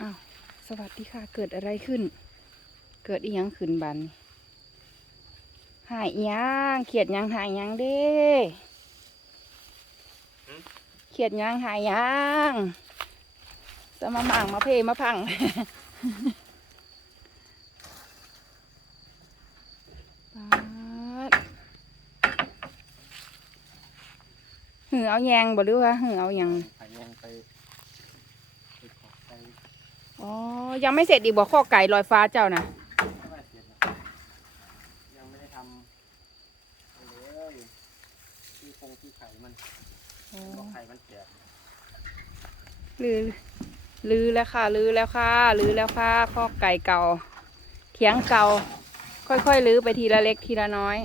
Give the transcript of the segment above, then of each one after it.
อ้าวสวัสดีค่ะ เกิดอะไรขึ้น เกิดอีหยังขึ้นบันหายอีหยังเขียดหยังหายหยังเด้เขียดหยังหายหยังจะมาหมั่งมาเพมาพังปาดหือเอาแยงบ่หรือว่าหือเอาหยัง ขายยังไปไปขอไป อ๋อ ยังไม่เสร็จอีกบอกข้อไก่ลอยฟ้าเจ้านะไม่ว่าเสร็จนะยังไม่ได้ทำเอาเลยที่คงที่ไข่มันบอกไข่มันแตกลือลือแล้วค่ะลือแล้วค่ะลือแล้วค่ะข้อไก่เก่าเขียงเก่า ค่อยๆลือไปทีละเล็กทีละน้อย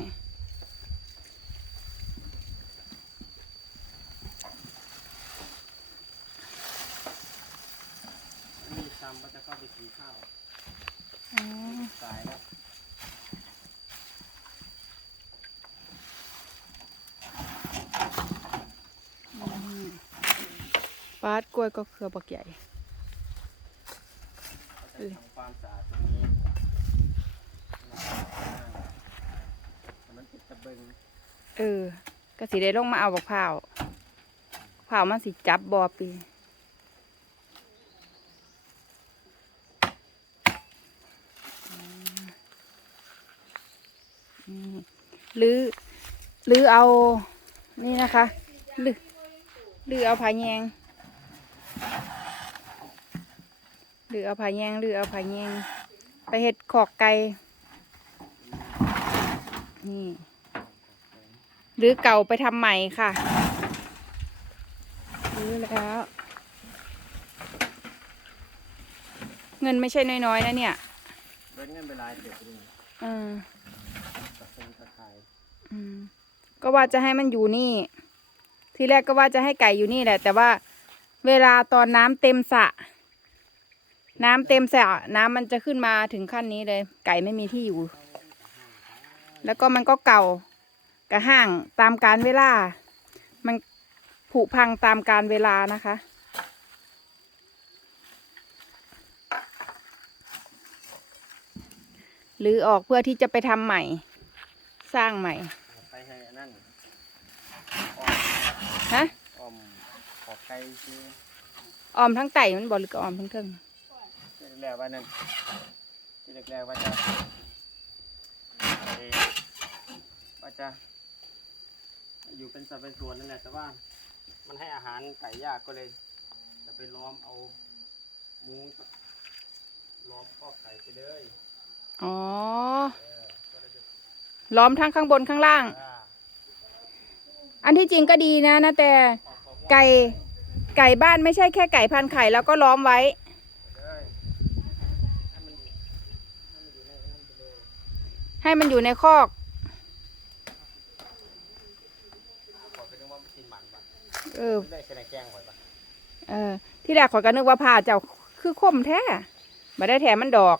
มีซ้ำก็จะเข้าไปสีข้าวอ๋อตายแล้วฟาดกล้วยก็เครือบักใหญ่ ก็จะทำความสะอาดตรงนี้มันเป็นตะเบิงเออก็สิได้ลงมาเอาบักพร้าวพร้าวมันสิจับบอปี หรือหรือเอานี่นะคะหรือหรือเอาผาแยงหรือเอาผาแยงหรือเอาผาแยงไปเห็ดขอกไก่นี่หรือเก่าไปทำใหม่ค่ะรู้แล้ว เงินไม่ใช่น้อยๆนะเนี่ยเว้นเงินเวลาเด็กเลยอืม ตะคงตะไคร้ อืม ก็ว่าจะให้มันอยู่นี่ ทีแรกก็ว่าจะให้ไก่อยู่นี่แหละ แต่ว่าเวลาตอนน้ำเต็มสระน้ำเต็มสระน้ำมันจะขึ้นมาถึงขั้นนี้เลย ไก่ไม่มีที่อยู่ แล้วก็มันก็เก่ากระห้างตามการเวลา มันผุพังตามการเวลานะคะ หรือออกเพื่อที่จะไปทำใหม่ สร้างใหม่ไปให้อันนั่นฮะออมขอไก่คือออมทั้งไต่มันบอกหรือก็ออมทั้งเทิงที่แรกว่านั่นที่แรกว่าจะเอ่อว่าจะ อยู่เป็นสัตว์เป็นส่วนนั่นแหละแต่ว่า มันให้อาหารไก่ยากก็เลย จะไปล้อมเอามุ้งล้อมครอบไก่ไปเลยอ๋อ เออก็เลยจะ ล้อมทั้งข้างบนข้างล่าง อันที่จริงก็ดีนะนะแต่ไก่ไก่บ้านไม่ใช่แค่ไก่พันไข่แล้วก็ล้อมไว้ ให้มันอยู่ในคอก เออเออ ที่แรกขอยก็นึกว่าผ่าเจ้าคือคมแท้มาได้แถมมันดอก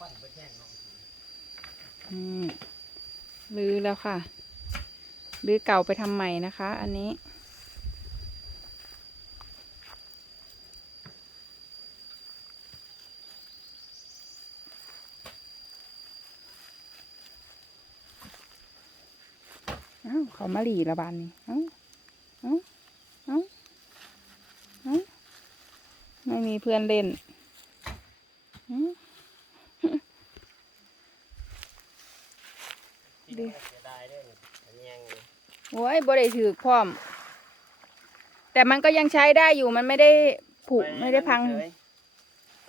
ฟันไปแกล้งเนาะ อืมลือแล้วค่ะลื้อเก่าไปทำใหม่นะคะ อันนี้ เอ้าเขามาหลีละบานนี่เอ้าเอ้าเอ้าเอ้าไม่มีเพื่อนเล่นเอ้า ที่นี่เสีย ดายเด้ออันนี้ยังโอ้ยบ่ได้ถือพร้อม แต่มันก็ยังใช้ได้อยู่มันไม่ได้ผุไม่ได้พังเฉย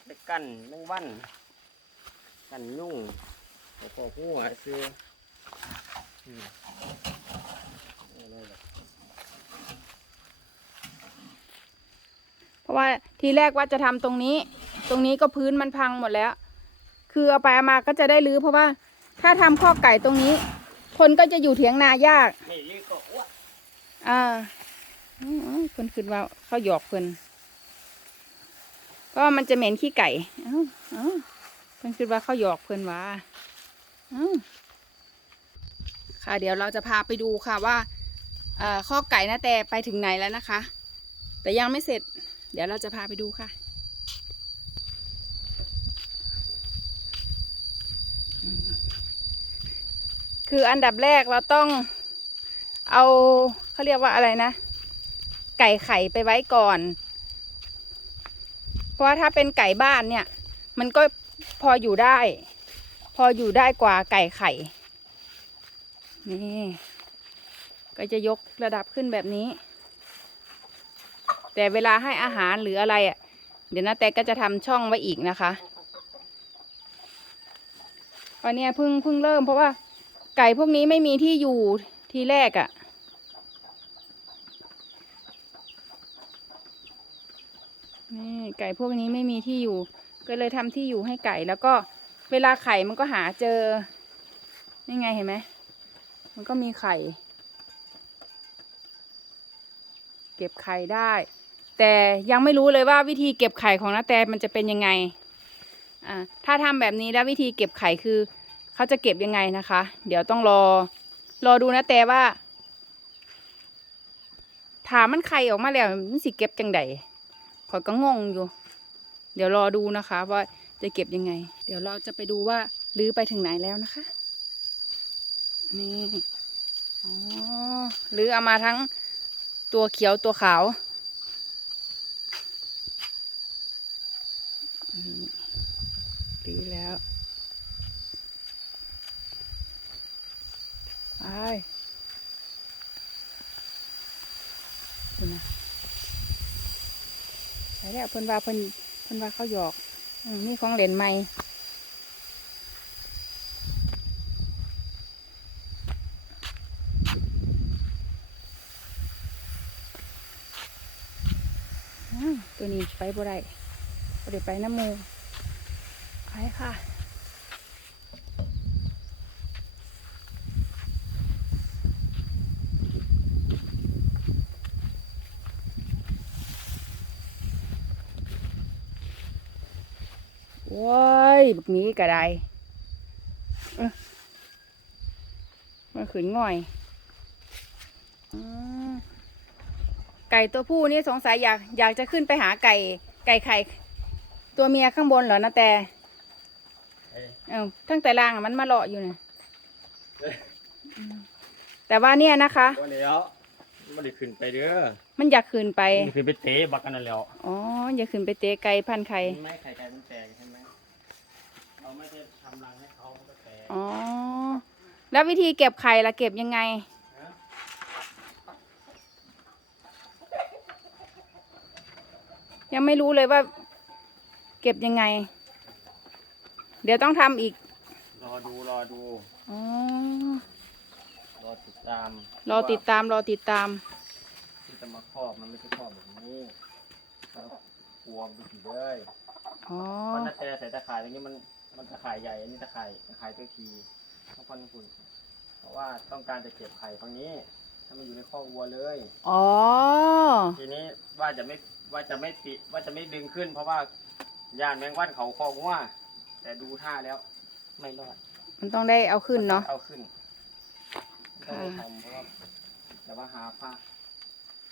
ไปกั้นแมงวันกั้นยุ่งโอ้โหหัวซื้ออืมเอาเลยแบบเพราะว่าทีแรกว่าจะทำตรงนี้ ตรงนี้ก็พื้นมันพังหมดแล้ว คือเอาไปเอามาก็จะได้รื้อเพราะว่า ถ้าทำข้อกไก่ตรงนี้ คนก็จะอยู่เถียงนายากไม่รีบก็อ้วกอ่าอืมเพิ่นคิดว่าเขาหยอกเพิ่นเพราะว่ามันจะเหม็นขี้ไก่เอ้าเอ้าเพิ่นคิดว่าเขาหยอกเพิ่นว่าเอ้าค่ะ เดี๋ยวเราจะพาไปดูค่ะว่าเอ่อข้อไก่นาแต่ไปถึงไหนแล้วนะคะ แต่ยังไม่เสร็จ เดี๋ยวเราจะพาไปดูค่ะ คืออันดับแรกเราต้องเอาเขาเรียกว่าอะไรนะ ไก่ไข่ไปไว้ก่อน เพราะว่าถ้าเป็นไก่บ้านเนี่ย มันก็พออยู่ได้ พออยู่ได้กว่าไก่ไข่ นี่ก็จะยกระดับขึ้นแบบนี้ แต่เวลาให้อาหารหรืออะไรอะ เดี๋ยวนาแต่ก็จะทำช่องไว้อีกนะคะตอนนี้เพิ่งเพิ่งเริ่มเพราะว่า ไก่พวกนี้ไม่มีที่อยู่ทีแรกอะ่ะ นี่ไก่พวกนี้ไม่มีที่อยู่ ก็เลยทำที่อยู่ให้ไก่แล้วก็เวลาไข่มันก็หาเจอ นี่ไงเห็นไหม มันก็มีไข่ เก็บไข่ได้ แต่ยังไม่รู้เลยว่าวิธีเก็บไข่ของนาแตมันจะเป็นยังไง อ่า ถ้าทำแบบนี้แล้ววิธีเก็บไข่คือ เขาจะเก็บยังไงนะคะ เดี๋ยวต้องรอ รอดูนะแต่ว่า ถามมันไข่ออกมาแล้วมันสิเก็บจังใดขอยก็งงอยู่ เดี๋ยวรอดูนะคะ ว่าจะเก็บยังไง เดี๋ยวเราจะไปดูว่าลื้อไปถึงไหนแล้วนะคะ นี่ อ๋อลื้อเอามาทั้งตัวเขียวตัวขาวนี่ลื้อแล้ว ไป คุณนะใช่แล้วเพิ่นว่าเพิ่นเพิ่นว่าเขาหยอกอืมนี่ของเล่นใหม่อ้าวตัวนี้ไปบ่ได้บ่ได้ไปน้ำมูไปค่ะ ว้ายบักหนี้ก็ได้เอ้อมันขืนง่อยอืมไก่ตัวผู้นี่สงสัยอยากอยากจะขึ้นไปหาไก่ ไก่ไข่ ตัวเมียข้างบนเหรอนะแต่เอ้ยเออทั้งแต่ล่างอะมันมาเลาะอยู่เนี่ยอืมแต่ว่าเนี่ยนะคะวันแล้วไม่ได้ขึ้นไปเด้อมันอยากขึ้นไปมันขึ้นไปเตะบักกันนั่นแล้วอ๋ออยากขึ้นไปเตะไก่พันไข่เห็นไหม่ไข่ไก่มันแตกใช่ไหมเราไม่ได้ ทำรังให้เขามันก็แตกอ๋อ แล้ววิธีเก็บไข่ล่ะเก็บยังไงฮะยังไม่รู้เลยว่า เก็บยังไง เดี๋ยวต้องทำอีก รอดูรอดู อ๋อ รอติดตามรอติดตามรอติดตาม ที่จะมาครอบมันไม่ใช่ครอบแบบนี้แล้วกลัวมันผีเลยอ๋อ เพราะนาแต่ใส่ตะข่ายอย่างนี้มัน มันตะข่ายใหญ่ อันนี้ตะข่ายตะข่ายตัวทีเพราะพันคุณ เพราะว่าต้องการจะเก็บไข่ฝั่งนี้ถ้ามันอยู่ในคอกวัวเลย อ๋อ ทีนี้ว่าจะไม่ว่าจะไม่ปิว่าจะไม่ดึงขึ้น เพราะว่าย่านแมงวันเขาคอกวัวแต่ดูท่าแล้ว ไม่รอด มันต้องได้เอาขึ้นเนาะ เอาขึ้นก็ค่ะเลยทำเพราะว่าแต่ว่าหาผ้า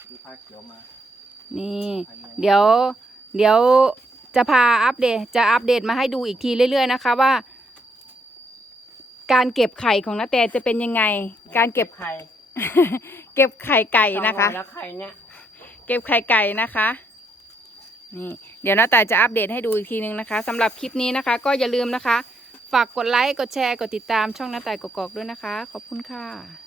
ดูผ้าเขียวมา นี่อันนี้เดี๋ยว เดี๋ยว จะพาอัปเดตจะอัปเดตมาให้ดูอีกทีเรื่อย ๆ นะคะว่า การเก็บไข่ของนาแตจะเป็นยังไง การเก็บไข่ เก็บไข่ไก่นะคะสองร้อยแล้วไข่เนี่ยเก็บไข่ไก่นะคะ นี่ เดี๋ยวน้าแต่ายจะอัปเดตให้ดูอีกทีนึงนะคะสำหรับคลิปนี้นะคะ ก็อย่าลืมนะคะ ฝากกดไลค์กดแชร์กดติดตามช่องน้าแต่ายกกอกด้วยนะคะ ขอบคุณค่ะ